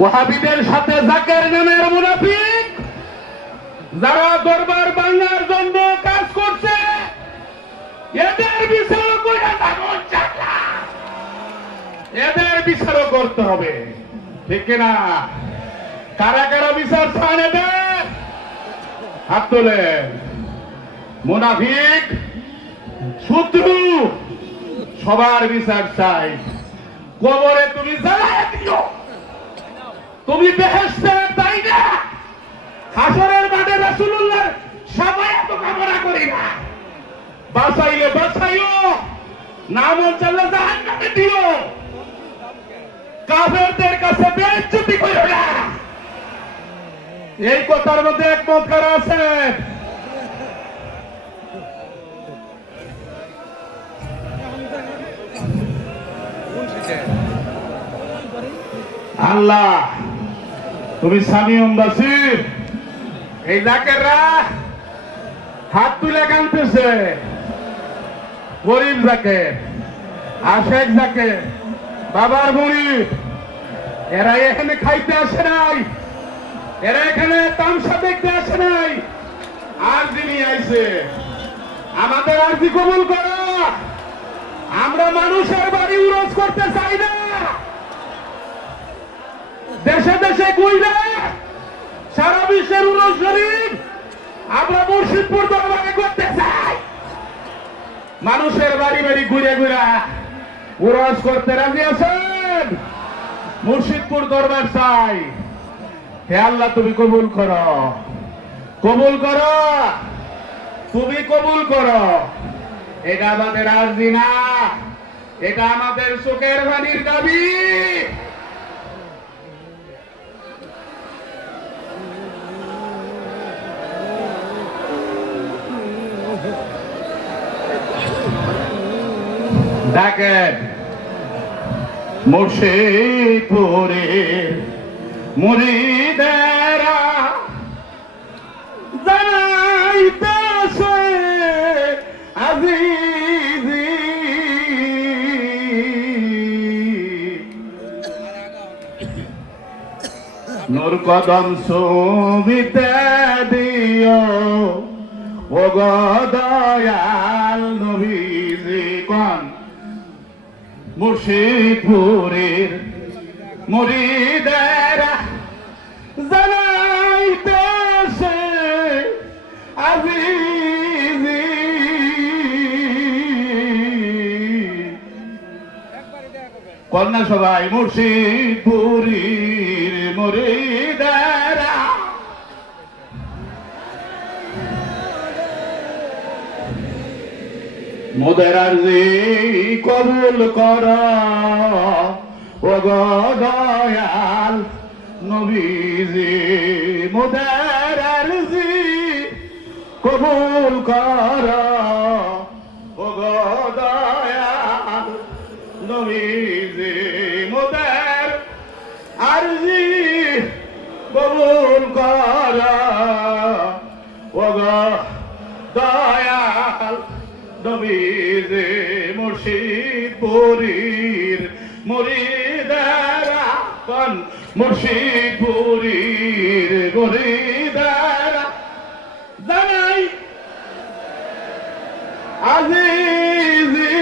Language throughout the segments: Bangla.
ওয়াহাবিদের সাথে জাকের নামের মুনাফিক যারা দরবার বাংলার জন্য কাজ করছে, এদের বিচারও করে এদের বিচারও করতে হবে, ঠিক না? কারা কারা বিচার চান এদের? হাত তোলেন। মুনাফিক, শত্রু, সবার বিচার চাই। কবরে তুমি জ্বালায় দিও। তুমি বেহেস্তে তাই না হাসরের মাঠে রাসূলুল্লাহ সবাই এত কামনা করি না। বাঁচাইলে বাঁচাইও নাম চলে জাহান্নামে দিও। কাফেরদের কাছে বেজ্জতি করো না। এই কথার মধ্যে একমত করা আছে? আল্লাহ। তুমি সামিউম বাসির এই জাকেররা হাত তুলে কানতেছে গরিব জাকের আশেক জাকের বাবার গরিব, এরা এখানে খাইতে আসে নাই। এরা এখানে তামসা দেখতে আসে নাই। আর যিনি আইছে। আমাদের আরজি কবুল করো। আমরা মানুষের বাড়ি উরজ করতে চাই না। দেশে দেশে কইলে সারা বিশ্বের উরজ শরীফ আমরা মুর্শিদপুর দরবারে করতে চাই। মানুষের বাড়ি বাড়ি ঘুরে ঘুরে উরজ করতে রাজি আছেন? মুর্শিদপুর দরবার চাই। হে আল্লাহ, তুমি কবুল করো। কবুল করো। তুমি কবুল করো। এটা আমাদের আর্জি না। এটা আমাদের চোখের বাণীর দাবি। দেখেন মুর্শিদপুরে মুরিদেরা জানাইতেছে আজিজি। নূর কদম সুবিতে দিও ও গদয়াল কোন মুর্শিদপুরের মুরিদেরা জানাইতেছে আজিজি কন্যা সবাই মুর্শিদপুরীর মুরিদেরা মোদের আরজি কবুল কর ও দয়াল নবীজি মোদের আরজি কবুল কর। মুর্শিদপুরীর মুরিদারা কন মুর্শিদপুরীর মুরিদারা জানাই, আজিজি,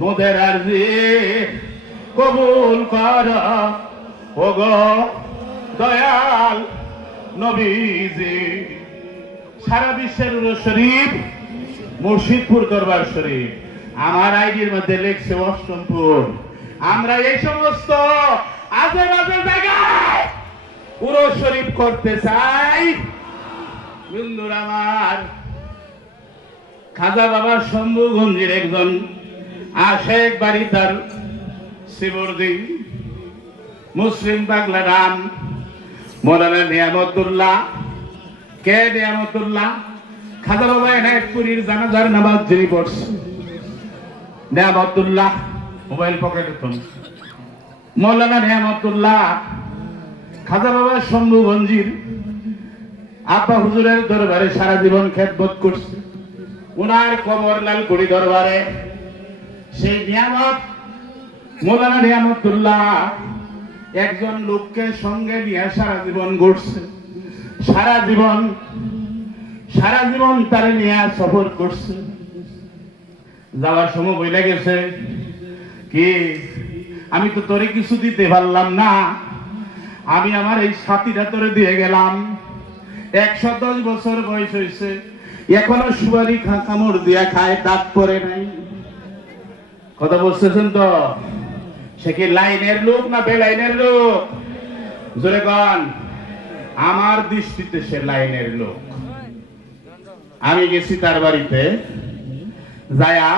মোদের আরজি কবুল কর। ওগো দয়াল নবীজি, সারা বিশ্বের শরীফ, মুর্শিদপুর দরবার শরীফ। আমার আইডির মধ্যে লেখছে অষ্টমপুর আমরা এই সমস্ত আজে বাজে জায়গায় উরস শরীফ করতে চাই। আমার খাজা বাবার শম্ভুগঞ্জের একজন আশেক বাড়ি তার শিবরদি, মুসলিম বাংলা নাম মৌলানা নিয়ামতুল্লাহ, কে নিয়ামতুল্লাহ? খাজা বাবা এনায়তপুরীর জানাজার নামাজ যিনি পড়ছে নিয়ামতুল্লাহ মোবাইল পকেটে তো মৌলানা নিয়ামতুল্লাহ খাজা বাবা শম্ভুগঞ্জির আব্বা হুজুরের দরবারে সারা জীবন খেদমত করছে। উনার কবর লাল গুড়ি দরবারে। সেই নিয়ামত, মৌলানা নিয়ামতুল্লাহ একজন লোককে সঙ্গে নিয়ে সারা জীবন ঘুরছে সারা জীবন সারা জীবন তারে নিয়ে সফর করছে। যাওয়ার সময় বইলে গেছে, কি, আমি তো তোরে কিছু দিতে পারলাম না। আমি আমার এই সাথীটা তোরে দিয়ে গেলাম। একশো দশ বছর বয়স হয়েছে, এখনও সুপারি খা কামড় দিয়া খায়, দাঁত পরে নাই। কথা বলতেছেন তো? সে কি লাইনের লোক না বেলাইনের লোক? জোরে কন, আমার দৃষ্টিতে সে লাইনের লোক। আমি গেছি তার বাড়িতে। যায়া,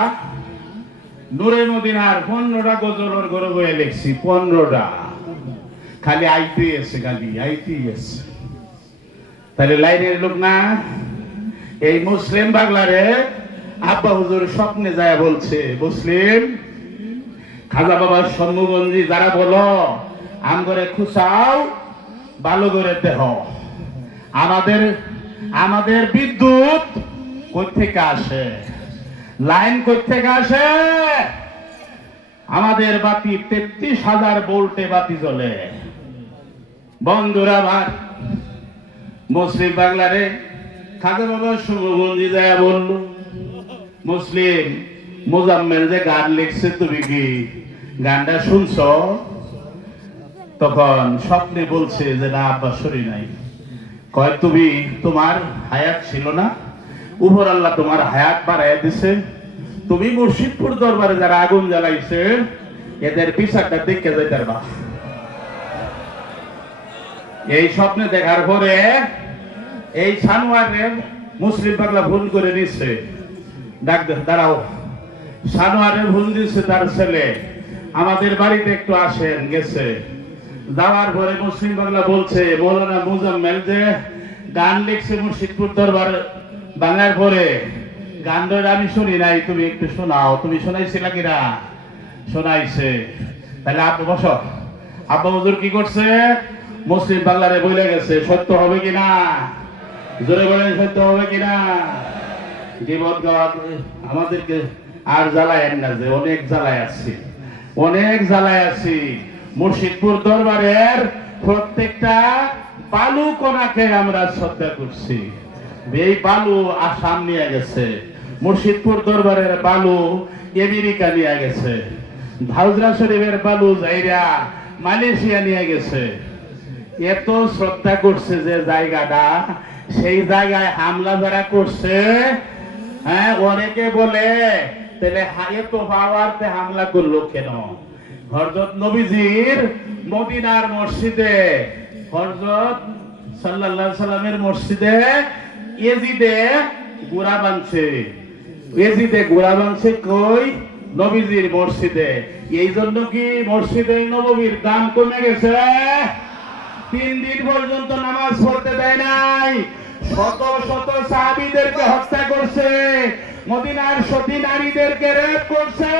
নূরে মদিনার পনেরোটা গজলের গরু বয়ে লিখছি, পনেরোটা। খালি আইতে এসে খালি আইতে এসে তাহলে লাইনের লোক না? এই মুসলিম বাংলারে আব্বা হুজুর স্বপ্নে যায় বলছে, মুসলিম, খাজা বাবার সম্মুগঞ্জি যারা বলো আম করে খুশাও ভালো করে দেহ। আমাদের আমাদের বিদ্যুৎ কই থেকে আসে? লাইন থেকে আসে? আমাদের বাতি তেত্রিশ হাজার বোল্টে বাতি জ্বলে। বন্ধুরা আমার, মুসলিম বাংলারে খাজা বাবা শুভবন্দি যায় বলল? মুসলিম মোজাম্মেল যে গান লিখছে, তুমি কি গানটা শুনছ? তখন স্বপ্নে বলছে যে, না আব্বা শরী নাই। কয়, তুমি তোমার হায়াত ছিল না? উপর আল্লাহ তোমার হায়াত বাড়াইয়া দিছে। তুমি মুর্শিদপুর দরবারে যারা আগুন জ্বালাইছে, এদের পিসারটা দেখে যাইতার বা এই স্বপ্নে দেখার পরে এই সানোয়ারের মুসলিম পাগলা ভুল করে নিচ্ছে ডাক দাঁড়াও। সানোয়ারের ভুল দিচ্ছে তার ছেলে। আমাদের বাড়িতে একটু আসেন, গেছে। যাওয়ার পরে মুসলিম বাংলা বলছে মৌলানা মুজাম্মেল যে, গান লিখছে মুর্শিদপুর দরবার। বাংলার পরে গান আমি শুনি নাই, তুমি একটু শোনাও। তুমি শোনাইছিলা কিনা? শোনাইছে। তাহলে আপনি বসো। আব্বা হুজুর কি করছে? মুসলিম বাংলারে বলে গেছে, সত্য হবে কিনা? জোরে বলেন, সত্য হবে কিনা? জীবন আমাদেরকে আর জ্বালায় না যে, অনেক জ্বালায় আছি। অনেক জ্বালায় আছি। মুর্শিদপুর দরবারের প্রত্যেকটা বালু কোনাকে আমরা শ্রদ্ধা করছি। এই বালু আসাম নিয়ে গেছে। মুর্শিদপুর দরবারের বালু আমেরিকা নিয়ে গেছে। হাউজরা শরীফের বালু জাইরা মালয়েশিয়া নিয়ে গেছে। এত শ্রদ্ধা করছে যে জায়গাটা, সেই জায়গায় হামলা যারা করছে হ্যাঁ অনেকে বলে, তাহলে এত পাওয়ারতে হামলা করল কেন? হরজত নবীজির মদিনার মসজিদে হরজত সাল্লাল্লাহু সাল্লামের মসজিদে বানছে। বানছে কই? নবীজির মসজিদে। এই জন্য কি মসজিদে দাম কমে গেছে? তিন দিন পর্যন্ত নামাজ পড়তে দেয় নাই। শত শত সাহাবীদেরকে হত্যা করছে। মদিনার সতী নারীদেরকে রেপ করছে।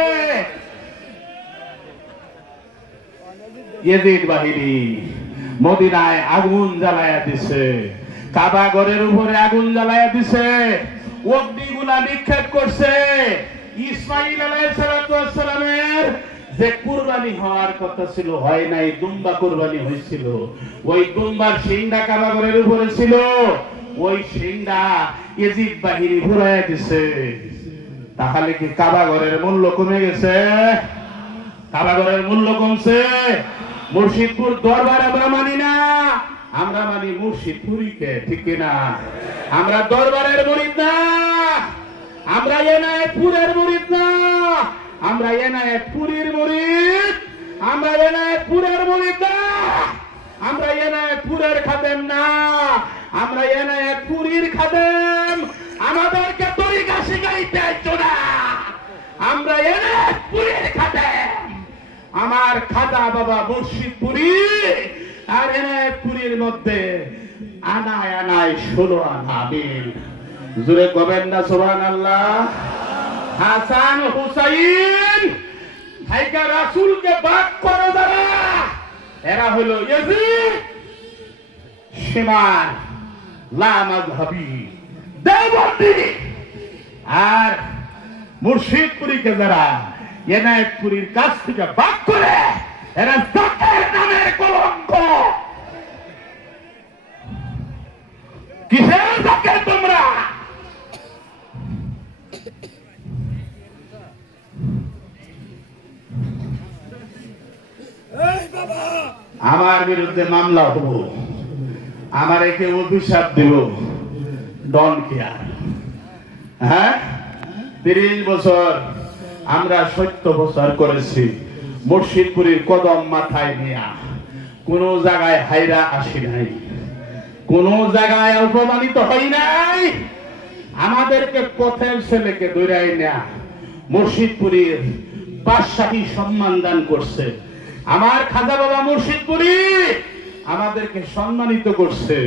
ইয়েজিদ বাহিনী মদিনায় আগুন জ্বালায়া দিছে। কাবা ঘরের উপরে আগুন জ্বালায়া দিছে। অগ্নিগুলা নিক্ষেপ করছে। ইসমাইল আলাইহিসসালামের যে কুরবানি হওয়ার কথা ছিল, হয় নাই, দুম্বা কুরবানি হয়েছিল। ওই দুম্বার সিংডা কাবা ঘরের উপরে ছিল। ওই সিংডা ইজিদ বাহিনী ঘুরাইয়া দিছে। তাহলে কি কাবা ঘরের মূল্য কমে গেছে? কারাগারের মূল্য কমছে। মুর্শিদপুর দরবার আমরা মানি না। আমরা মানি মুর্শিদপুরীকে ঠিক কিনা? আমরা দরবারের মরিদ না। আমরা এনায়তপুরের মরিদ না। আমরা এনায়তপুরীর মরিদ। আমরা এনায়তপুরের মরিদ না। আমরা এনায়তপুরের খাদেম না। আমরা এনায়তপুরীর খাদেম। আমাদেরকে তরিকা শিখাইতে আসছো না। আমরা এনায়তপুরীর খাদেম। আমার খাজা বাবা মুর্শিদপুরি আর এনায়তপুরীর মধ্যে আনায় আনায় ষোলো আনা বিল জুড়ে কবেন না সোহান আল্লাহ হাসান হুসাইন রাসুলকে বাদ করো এরা হলো ইয়াজিদ সীমার লামাজহাবি দেওবন্দি। আর মুর্শিদপুরীকে যারা এনায়তপুরীর কাছ থেকে বাদ করে, এরা কিসের ডাকে তোমরা? আমার বিরুদ্ধে মামলা হব। আমার একে অভিশাপ দিব। Don't care. হ্যাঁ? তিরিশ বছর আমরা সত্য প্রচার করেছি। মুর্শিদপুরের কদম মাথায় নিয়া। কোনো জায়গায় হাইরা আসি নাই। কোন জায়গায় অপমানিত হই নাই। আমাদেরকে পথের ছেলেকে দৌড়াই না মুর্শিদপুরের বাদশাহী সম্মান দান করছে। আমার খাজা বাবা মুর্শিদপুরি আমাদেরকে সম্মানিত করছে,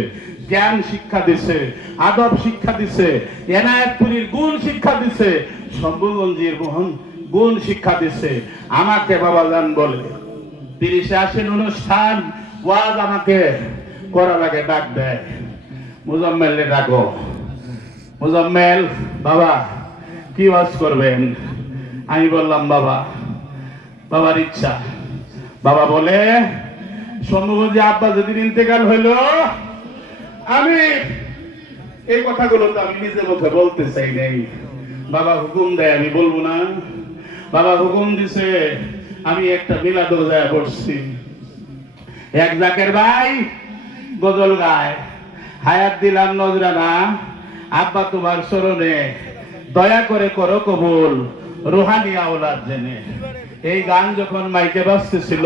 জ্ঞান শিক্ষা দিছে, আদব শিক্ষা দিছে, এনায়তপুরীর গুণ শিক্ষা দিছে শম্ভুগঞ্জের গুণ গুণ শিক্ষা দিছে। আমাকে বাবা জান বলে, তিরিশে আসেন অনুষ্ঠান, ওয়াজ আমাকে করা লাগে ডাক দেয় মুজাম্মেলে ডাকো। মুজাম্মেল, বাবা, কি ওয়াজ করবেন? আমি বললাম, বাবা, বাবার ইচ্ছা। বাবা বলে, সম্ভবত আব্বা যেদিন ইন্তেকাল হইল, আমি এই কথাগুলো তো আমি নিজের মুখে বলতে চাই নাই। বাবা হুকুম দেয়, আমি বলব না। বাবা হুকুম দিছে, আমি একটা মিলাদ পড়ছি এক জাকের ভাই গজল গায়। হায়াত দিলাম নজরানা। আব্বা তোমার স্মরণে দয়া করে করো কবুল, রুহানি আওলাদ জেনে। এই গান যখন মাইকে বাজতেছিল,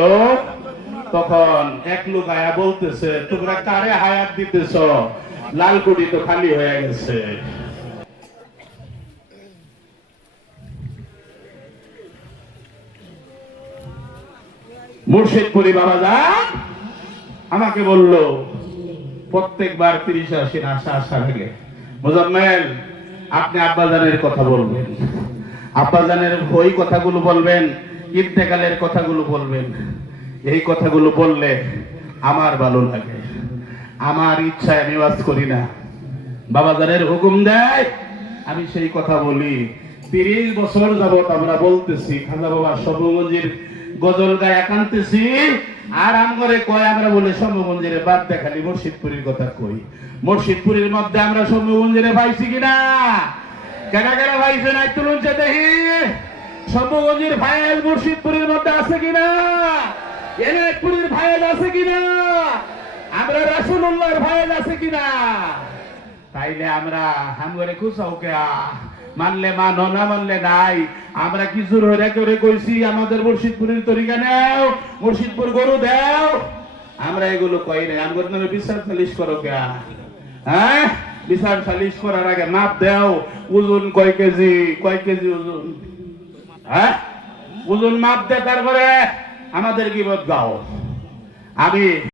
তখন এক লোক আয়া বলতেছে, তোমরা কারে হায়াত দিতেছ? লালকুড়ি তো খালি হয়ে গেছে। মুর্শিদপুরি বাবা যান। আমাকে বলল, প্রত্যেকবার তিরিশ আসেন আসা আসার আগে মুজাম্মেল, আপনি আব্বাজানের কথা বলবেন। আব্বাজানের ওই কথাগুলো বলবেন, ইন্তেকালের কথাগুলো বলবেন। এই কথাগুলো বললে আমার ভালো লাগে। আমার ইচ্ছায় আমি ওয়াজ করি না। বাবাজানের হুকুম দেয়, আমি সেই কথা বলি। তিরিশ বছর যাবত আমরা বলতেছি, খাজা বাবা সর্বমঞ্জির গজল গায়ে একান্তেছি আর আম করে কয়, আমরা বলে সর্বমঞ্জিরে বাদ দেখালি মুর্শিদপুরের কথা কই। মুর্শিদপুরের মধ্যে আমরা সর্বমঞ্জিরে পাইছি কিনা? কেনা কেনা পাইছে নাই তুলুন সে দেখি। সর্বমঞ্জির ফাইল মুর্শিদপুরের মধ্যে আছে কিনা? এনায়তপুরের ফাইল আছে কিনা? আমরা রাসুল্লাহর ফাইল আছে কিনা? তাইলে আমরা হামগরে খুশাও কে মানলে মানো, না মানলে নাই। আমরা কি জোর হয়ে করে কইছি, আমাদের মুর্শিদপুরের তরিকা নেও, মুর্শিদপুর গরু দেও। আমরা এগুলো কই নাই আমগর নামে বিচার সালিশ করো কে? হ্যাঁ? বিচার সালিশ করার আগে মাপ দেও। ওজন কয় কেজি কয় কেজি ওজন? হ্যাঁ? ওজন মাপ দে তারপরে আমাদের কি গাও। আমি